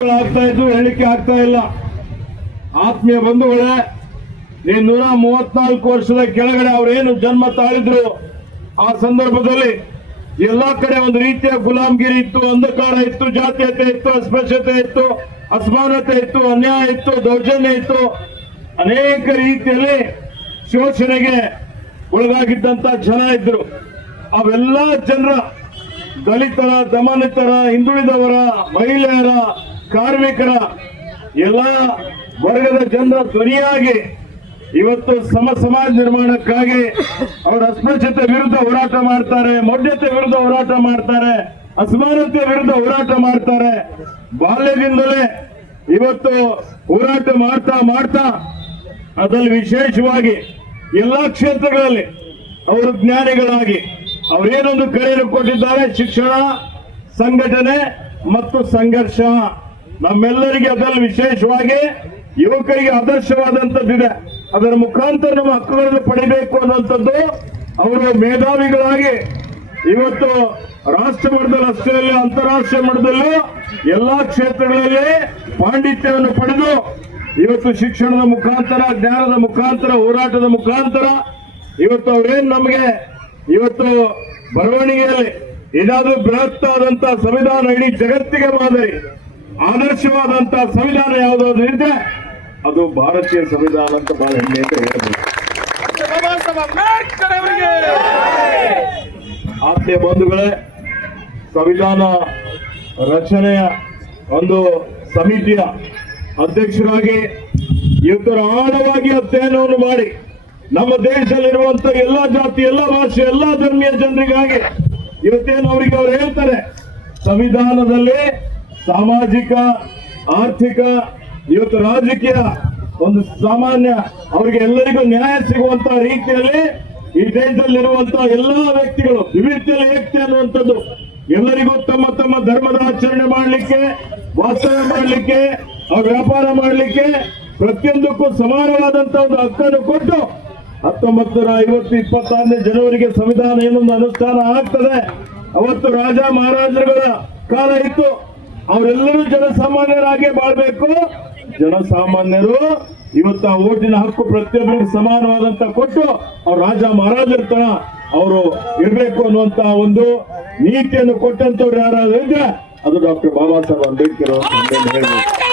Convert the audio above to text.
ಆಗ್ತಾ ಇದ್ದು ಹೇಳಿಕೆ ಆಗ್ತಾ ಇಲ್ಲ. ಆತ್ಮೀಯ ಬಂಧುಗಳೇ, ಈ ನೂರ ಮೂವತ್ನಾಲ್ಕು ವರ್ಷದ ಕೆಳಗಡೆ ಅವರೇನು ಜನ್ಮ ತಾಳಿದ್ರು, ಆ ಸಂದರ್ಭದಲ್ಲಿ ಎಲ್ಲಾ ಕಡೆ ಒಂದು ರೀತಿಯ ಗುಲಾಮ್ಗಿರಿ ಇತ್ತು, ಅಂಧಕಾರ ಇತ್ತು, ಜಾತೀಯತೆ ಇತ್ತು, ಅಸ್ಪೃಶ್ಯತೆ ಇತ್ತು, ಅಸಮಾನತೆ ಇತ್ತು, ಅನ್ಯಾಯ ಇತ್ತು, ದೌರ್ಜನ್ಯ ಇತ್ತು. ಅನೇಕ ರೀತಿಯಲ್ಲಿ ಶೋಷಣೆಗೆ ಒಳಗಾಗಿದ್ದಂತ ಜನ ಇದ್ರು. ಅವೆಲ್ಲ ಜನರ ದಲಿತರ, ದಮನಿತರ, ಹಿಂದುಳಿದವರ, ಮಹಿಳೆಯರ ಕಾರ್ಮಿಕರ ಎಲ್ಲ ವರ್ಗದ ಜನರ ಧ್ವನಿಯಾಗಿ ಇವತ್ತು ಸಮ ಸಮಾಜ ನಿರ್ಮಾಣಕ್ಕಾಗಿ ಅವರ ಅಸ್ಪೃಶ್ಯತೆ ವಿರುದ್ಧ ಹೋರಾಟ ಮಾಡ್ತಾರೆ ಮೌಢ್ಯತೆ ವಿರುದ್ಧ ಹೋರಾಟ ಮಾಡ್ತಾರೆ, ಅಸಮಾನತೆ ವಿರುದ್ಧ ಹೋರಾಟ ಮಾಡ್ತಾರೆ. ಬಾಲ್ಯದಿಂದಲೇ ಇವತ್ತು ಹೋರಾಟ ಮಾಡ್ತಾ ಮಾಡ್ತಾ ಅದರಲ್ಲಿ ವಿಶೇಷವಾಗಿ ಎಲ್ಲಾ ಕ್ಷೇತ್ರಗಳಲ್ಲಿ ಅವರು ಜ್ಞಾನಿಗಳಾಗಿ ಅವರೇನೊಂದು ಕರೆಯನ್ನು ಕೊಟ್ಟಿದ್ದಾರೆ, ಶಿಕ್ಷಣ, ಸಂಘಟನೆ ಮತ್ತು ಸಂಘರ್ಷ. ನಮ್ಮೆಲ್ಲರಿಗೆ ಅದರಲ್ಲಿ ವಿಶೇಷವಾಗಿ ಯುವಕರಿಗೆ ಆದರ್ಶವಾದಂಥದ್ದಿದೆ ಅದರ ಮುಖಾಂತರ ನಮ್ಮ ಹಕ್ಕುಗಳನ್ನು ಪಡಿಬೇಕು ಅನ್ನುವಂಥದ್ದು ಅವರು ಮೇಧಾವಿಗಳಾಗಿ ಇವತ್ತು ರಾಷ್ಟ್ರ ಮಟ್ಟದಲ್ಲಿ ಅಷ್ಟೇ ಅಲ್ಲ ಅಂತಾರಾಷ್ಟ್ರೀಯ ಮಟ್ಟದಲ್ಲೂ ಎಲ್ಲಾ ಕ್ಷೇತ್ರಗಳಲ್ಲಿ ಪಾಂಡಿತ್ಯವನ್ನು ಪಡೆದು ಇವತ್ತು ಶಿಕ್ಷಣದ ಮುಖಾಂತರ, ಜ್ಞಾನದ ಮುಖಾಂತರ, ಹೋರಾಟದ ಮುಖಾಂತರ ಇವತ್ತು ಅವ್ರೇನ್ ನಮಗೆ ಇವತ್ತು ಬರವಣಿಗೆಯಲ್ಲಿ ಏನಾದರೂ ಬೃಹತ್ ಆದಂತಹ ಸಂವಿಧಾನ ಇಡೀ ಜಗತ್ತಿಗೆ ಮಾದರಿ ಆದರ್ಶವಾದಂತ ಸಂವಿಧಾನ ಯಾವುದಾದ್ರು ಇದ್ರೆ ಅದು ಭಾರತೀಯ ಸಂವಿಧಾನ ಅಂತ ಬಹಳ ಹೇಳ್ಬೋದು. ಬಾಬಾ ಸಾಹೇಬ್ ಅವರಿಗೆ ಆತ್ಮೀಯ ಬಂಧುಗಳೇ, ಸಂವಿಧಾನ ರಚನೆಯ ಒಂದು ಸಮಿತಿಯ ಅಧ್ಯಕ್ಷರಾಗಿ ಇವತ್ತರ ಆಳವಾಗಿ ಅಧ್ಯಯನವನ್ನು ಮಾಡಿ ನಮ್ಮ ದೇಶದಲ್ಲಿರುವಂತ ಎಲ್ಲಾ ಜಾತಿ, ಎಲ್ಲಾ ಭಾಷೆ, ಎಲ್ಲಾ ಧರ್ಮೀಯ ಜನರಿಗಾಗಿ ಇವತ್ತೇನು ಅವರಿಗೆ ಅವ್ರು ಹೇಳ್ತಾರೆ, ಸಂವಿಧಾನದಲ್ಲಿ ಸಾಮಾಜಿಕ, ಆರ್ಥಿಕ, ಇವತ್ತು ರಾಜಕೀಯ ಒಂದು ಸಾಮಾನ್ಯ, ಅವರಿಗೆ ಎಲ್ಲರಿಗೂ ನ್ಯಾಯ ಸಿಗುವಂತ ರೀತಿಯಲ್ಲಿ ಈ ದೇಶದಲ್ಲಿರುವಂತಹ ಎಲ್ಲಾ ವ್ಯಕ್ತಿಗಳು ವಿವಿಧ ಏಕತೆ ಅನ್ನುವಂಥದ್ದು, ಎಲ್ಲರಿಗೂ ತಮ್ಮ ತಮ್ಮ ಧರ್ಮದ ಆಚರಣೆ ಮಾಡಲಿಕ್ಕೆ, ವಾಸ್ತವ್ಯ ಮಾಡಲಿಕ್ಕೆ ಅವ್ರ ವ್ಯಾಪಾರ ಮಾಡಲಿಕ್ಕೆ ಪ್ರತಿಯೊಂದಕ್ಕೂ ಸಮಾನವಾದಂತ ಒಂದು ಹಕ್ಕನ್ನು ಕೊಟ್ಟು ಹತ್ತೊಂಬತ್ತು ನೂರ ಐವತ್ತು ಇಪ್ಪತ್ತಾರನೇ ಜನವರಿಗೆ ಸಂವಿಧಾನ ಏನೊಂದು ಅನುಷ್ಠಾನ ಆಗ್ತದೆ. ಅವತ್ತು ರಾಜ ಮಹಾರಾಜರುಗಳ ಕಾಲ ಇತ್ತು. ಅವರೆಲ್ಲರೂ ಜನಸಾಮಾನ್ಯರಾಗೇ ಬಾಳ್ಬೇಕು. ಜನಸಾಮಾನ್ಯರು ಇವತ್ತ ಓಟಿನ ಹಕ್ಕು ಪ್ರತಿಯೊಬ್ಬರಿಗೆ ಸಮಾನವಾದಂತ ಕೊಟ್ಟು ಅವ್ರ ರಾಜ ಮಹಾರಾಜ ಇರ್ತಾನ ಅವರು ಇರಬೇಕು ಅನ್ನುವಂತ ಒಂದು ನೀತಿಯನ್ನು ಕೊಟ್ಟಂತವ್ರು ಯಾರಾದ್ರೂ ಇದ್ರೆ ಅದು ಡಾಕ್ಟರ್ ಬಾಬಾ ಸಾಹೇಬ್ ಅಂಬೇಡ್ಕರ್ ಅಂತ ಹೇಳ್ಬೋದು.